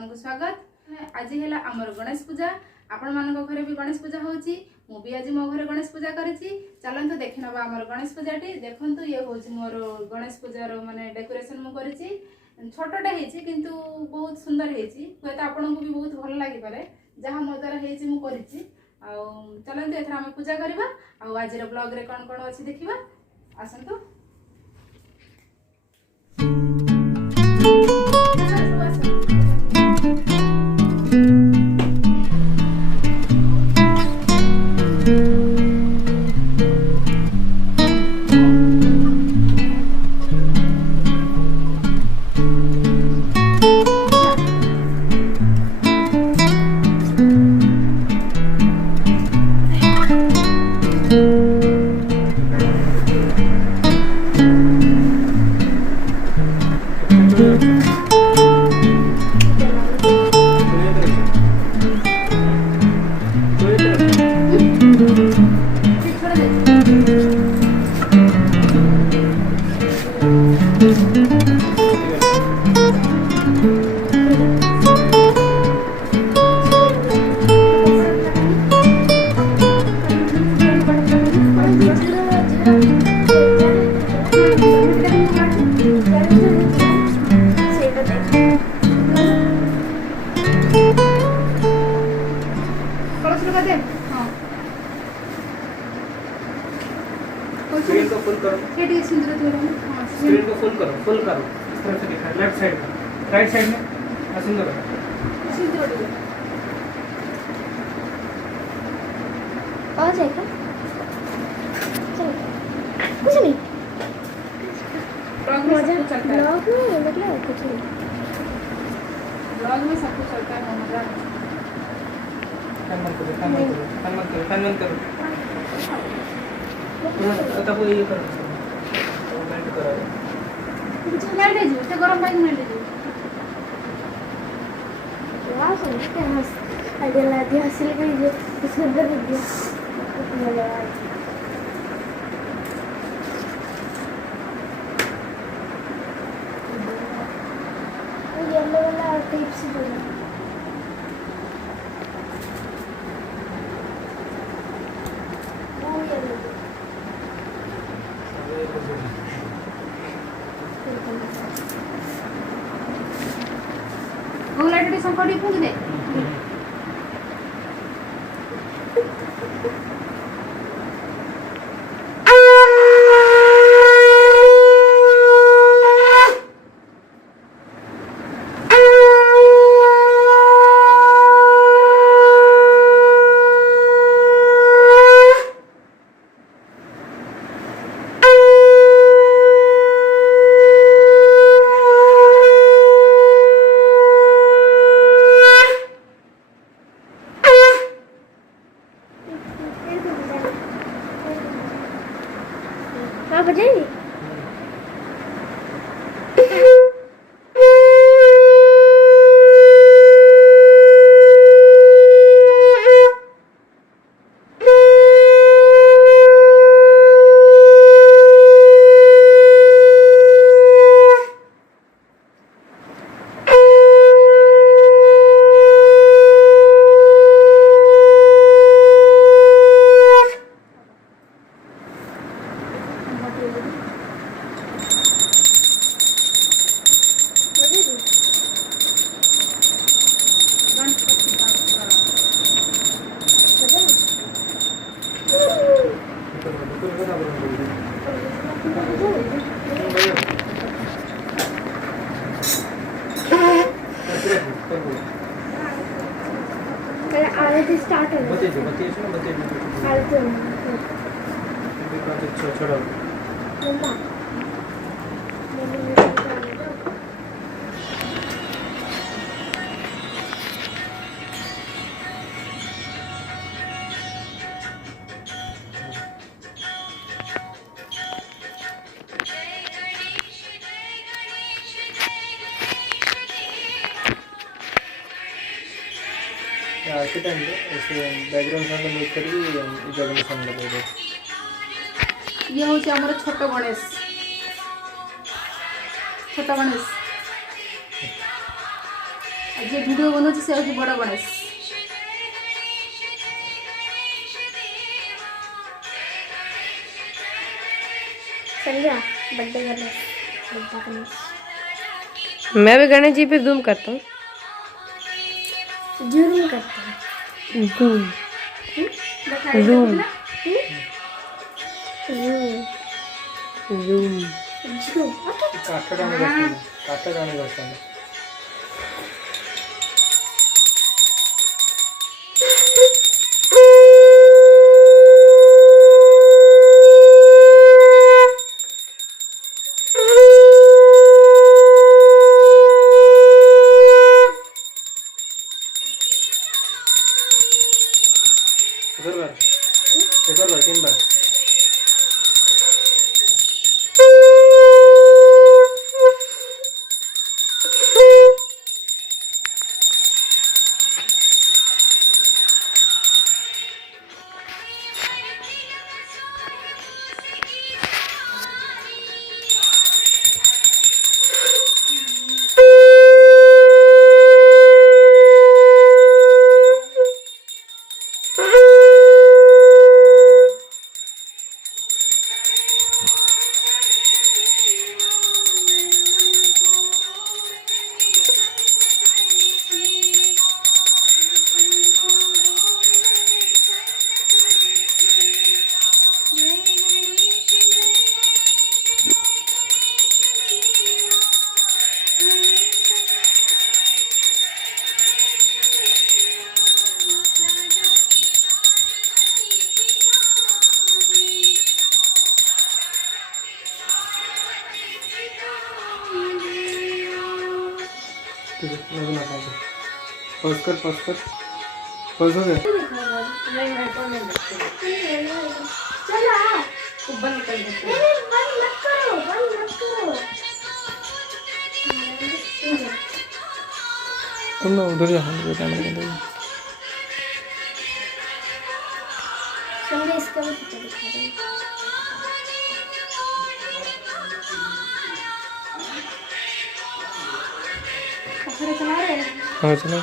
मानक स्वागत। आज है आमर गणेश पूजा। आपण मानक घरे भी गणेश पूजा होची। मु भी आज मो घरे गणेश पूजा करिछि। चलंतु देखि नबा आमर गणेश पूजाटी। देखंतु ये होची मोर गणेश पूजार माने डेकोरेशन मु करिछि। छोटटे हेछि किंतु बहुत सुंदर हेछि। होय त आपन को भी बहुत भल लागि पारे। जहा मो द्वारा हेछि मु करिछि। आ चलंतु एथरा हम पूजा करबा। आ आज रे ब्लॉग रे कोन कोन अछि देखिबा। आसंतु स्क्रीन को फुल करो। स्क्रीन को फुल करो, फुल करो। इस तरफ से दिखा, लेफ्ट साइड में, राइट साइड में। सुंदर आ जाएगा। कुछ नहीं ब्लॉग में सब कुछ चलता है। ब्लॉग में मतलब कुछ नहीं। ब्लॉग में सब कुछ चलता है। मजा फैन बंद करो। आता को ये करो, कमेंट करो। कुछ नहीं ले जो, ते गरम पानी नहीं ले जो। वाह सुनते हैं हंस आइडिया दिया हंसले भी जो सुंदर वीडियो मजा आया। येलो वाला टेप से बना वो लाइट डी संकोडी फूंक दे। हाँ बजाएंगे। आरती स्टार्ट हो बते आरती छोड़ो। आर्ट टाइम ऐसे बैकग्राउंड साउंड म्यूट करके जगह साउंड लगा दो। ये होची हमर छोट गणेश। छोट गणेश आज ये वीडियो बनाऊँ से हूँ बड़ गणेश। समझा? Birthday Ganesh, birthday Ganesh. मैं भी गणेश जी पे जूम करता हूँ। जूम करते हैं। Zoom zoom zoom zoom. काटा जाने बसता है। एक और बार 3 बार। ठीक है, मैं बना पाऊंगा। पॉज कर पॉज हो गया। चला। बंद कर देते हैं। नहीं, बंद मत करो। तुम ना उधर जा, हम कैमरे के अंदर। समझे? इसका भी फोटो दिखा रहे हैं। कैमरा चला रहे हैं? हाँ चलो।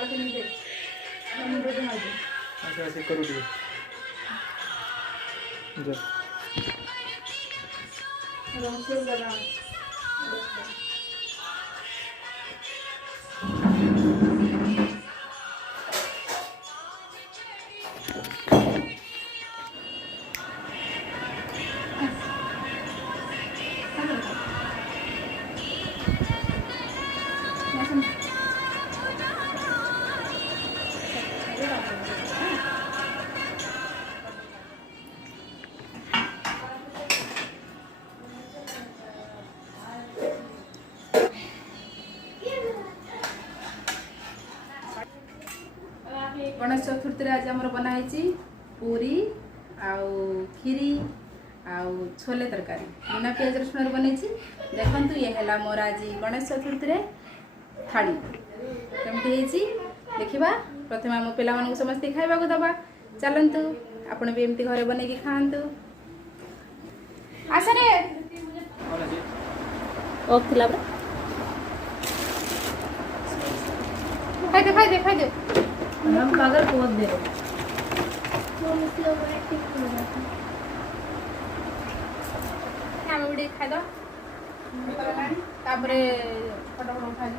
आलती नहीं दे मुंडे दे मार दे ऐसे ऐसे करो दिए जा रंग से लगा गणेश चतुर्थी आज आम बनाई पूरी आउ खीरी आउ छोले तरकारी बिना पियाज रसुण बनई देखु ये है मोर आज गणेश चतुर्थी थाली कमी देखा प्रथम आम पे समस्त खावा दबा चलतु आपण भी एमती घरे बनई खातु आसरे खाई दे हम पागल बहुत दे आम भी खाद फटो फटो खाई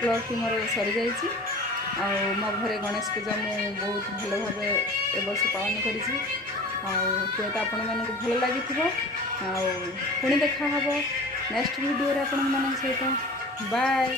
प्लस मोर सरी जाइए मो घरे गणेश पूजा मुझे बहुत भल भाव ए वर्ष पालन कर आपण मानक भल लगी पुणी देखा नेक्स्ट वीडियो आपण मान सहित बाय।